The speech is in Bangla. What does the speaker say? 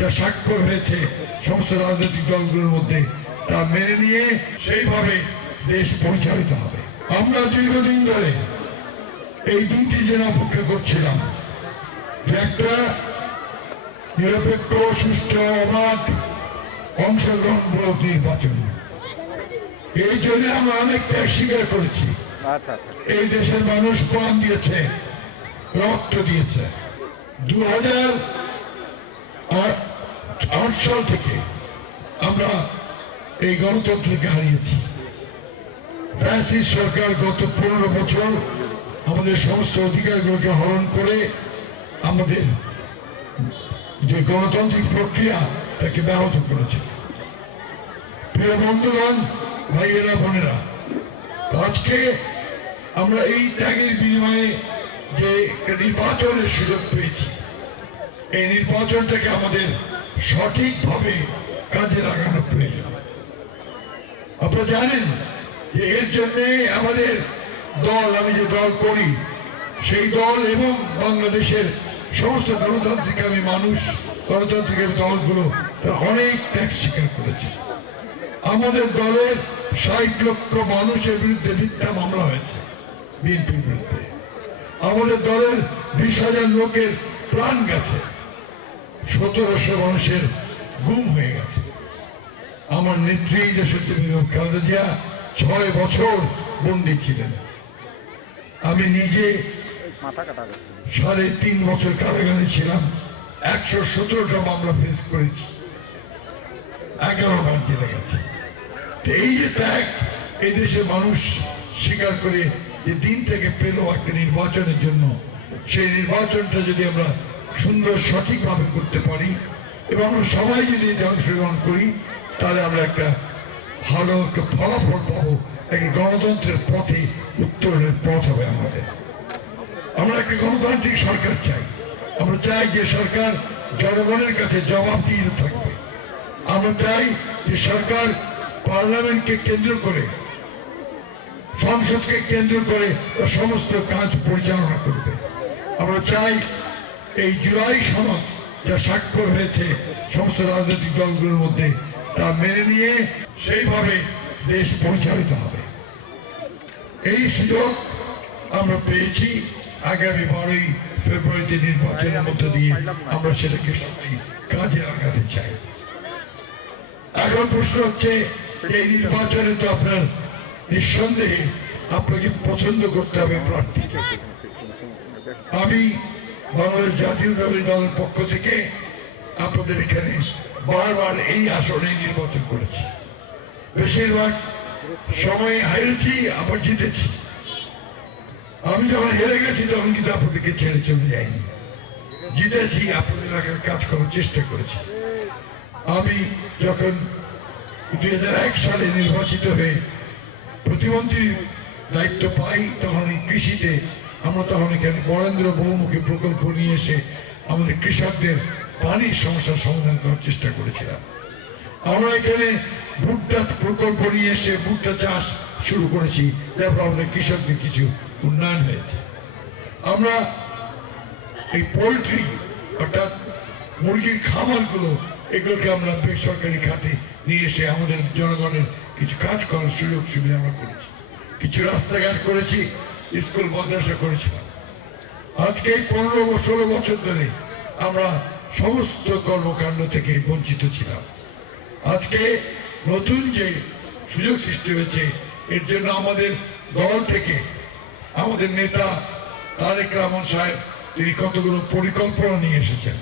যা স্বাক্ষর হয়েছে সমস্ত রাজনৈতিক দলগুলোর মধ্যে তা মেনে নিয়ে সেইভাবে দেশ পরিচালিত হবে। আমরা দীর্ঘদিন ধরে এই দিনটির জন্য অপেক্ষা করছিলাম যে একটা নিরপেক্ষ সুষ্ঠু অবাধ অংশগ্রহণমূলক নির্বাচন। এই জন্য আমরা অনেক ত্যাগ স্বীকার করেছি। আচ্ছা আচ্ছা। এই দেশের মানুষ প্রাণ দিয়েছে রক্ত দিয়েছে। দু হাজার সাল থেকে আমরা এই গণতন্ত্রকে হারিয়েছি। ফ্রান্সিস সরকার গত পনেরো বছর আমাদের সমস্ত অধিকারগুলোকে হরণ করে আমাদের যে গণতান্ত্রিক প্রক্রিয়া তাকে ব্যাহত করেছে। প্রিয় বন্ধুগণ, ভাইয়েরা, বোনেরা, আজকে আমরা এই ত্যাগের বিনিময়ে যে নির্বাচনের সুযোগ পেয়েছি, এই নির্বাচনটাকে আমাদের সঠিকভাবে কাজে লাগানো প্রয়োজন। আপনারা জানেন যে এর জন্য আমাদের দল, আমি যে দল করি, সেই দল এবং বাংলাদেশের সমস্ত গণতান্ত্রিক আমি মানুষ, গণতান্ত্রিক দলগুলো, তারা অনেক ত্যাগ স্বীকার করেছে। আমাদের দলের ষাট লক্ষ মানুষের বিরুদ্ধে মিথ্যা মামলা হয়েছে বিএনপির বিরুদ্ধে। আমাদের দলের বিশ হাজার লোকের প্রাণ গেছে। সতেরোশো মানুষের গুম হয়ে গেছে। আমার নেত্রী দেশত্রী বেগম খালেদা জিয়া ছয় বছর বন্দী ছিলেন। আমি নিজে সাড়ে তিন বছর কারাগারে ছিলাম, একশো সতেরোটা মামলা ফেস করেছি। এগারো বার জেলে গেছে। এই যে ত্যাগ, এই দেশের মানুষ স্বীকার করে যে দিন থেকে পেল একটা নির্বাচনের জন্য। সেই নির্বাচনটা যদি আমরা সুন্দর সঠিকভাবে করতে পারি এবং আমরা সবাই যদি এতে অংশগ্রহণ করি, তাহলে আমরা একটা ভালো একটা ফলাফল পাবো, একটা গণতন্ত্রের পথে উত্তরণের পথ হবে আমাদের। আমরা একটা গণতান্ত্রিক সরকার চাই। আমরা চাই যে সরকার জনগণের কাছে জবাব দিয়ে থাকবে। আমরা চাই যে সরকার পার্লামেন্টকে কেন্দ্র করে, সংসদকে কেন্দ্র করে সমস্ত কাজ পরিচালনা করবে। আমরা চাই এই জুলাই সনদ যা স্বাক্ষর হয়েছে সমস্ত রাজনৈতিক দলগুলোর মধ্যে, তা মেনে নিয়ে সেইভাবে দেশ পরিচালিত হবে। এই সুযোগ আমরা পেয়েছি আগামী বারোই ফেব্রুয়ারিতে নির্বাচনের মধ্য দিয়ে। আমরা সেটাকে সবাই কাজে লাগাতে চাই। এখন প্রশ্ন হচ্ছে, এই নির্বাচনে তো আপনার নিঃসন্দেহে আপনাকে পছন্দ করতে হবে প্রার্থীকে। আমি বাংলাদেশ জাতীয়তাবাদী দলের পক্ষ থেকে আপনাদের এখানে বারবার এই আসনে নির্বাচন করেছি। বেশিরভাগ সময় হারিয়েছি, আবার জিতেছি। আমি যখন হেরে গেছি তখন কিন্তু আপনাদেরকে ছেড়ে চলে যাইনি। জিতেছি, আপনাদের এলাকার কাজ করার চেষ্টা করেছি। আমি যখন দুই হাজার এক সালে নির্বাচিত হয়ে প্রতিমন্ত্রীর দায়িত্ব পাই, তখন এই কৃষিতে আমরা তখন এখানে বরেন্দ্র বহুমুখী প্রকল্প নিয়ে এসে আমাদের কৃষকদের পানির সমস্যার সমাধান করার চেষ্টা করেছিলাম। আমরা এখানে ভুট্টা প্রকল্প নিয়ে এসে ভুট্টা চাষ শুরু করেছি, তারপর আমাদের কৃষকদের কিছু উন্নয়ন হয়েছে। আমরা এই পোলট্রি, অর্থাৎ মুরগির খামারগুলো, এগুলোকে আমরা বেসরকারি খাতে নিয়ে এসে আমাদের জনগণের কিছু কাজ করার সুযোগ সুবিধা আমরা করেছি। কিছু রাস্তাঘাট করেছি স্কুল মাদ্রাসা করেছিলাম আজকে এই পনেরো ষোলো বছর ধরে আমরা সমস্ত কর্মকাণ্ড থেকে বঞ্চিত ছিলাম। আজকে নতুন যে সুযোগ সৃষ্টি হয়েছে, এর জন্য আমাদের দল থেকে আমাদের নেতা তারেক রহমান সাহেব, তিনি কতগুলো পরিকল্পনা নিয়ে এসেছেন।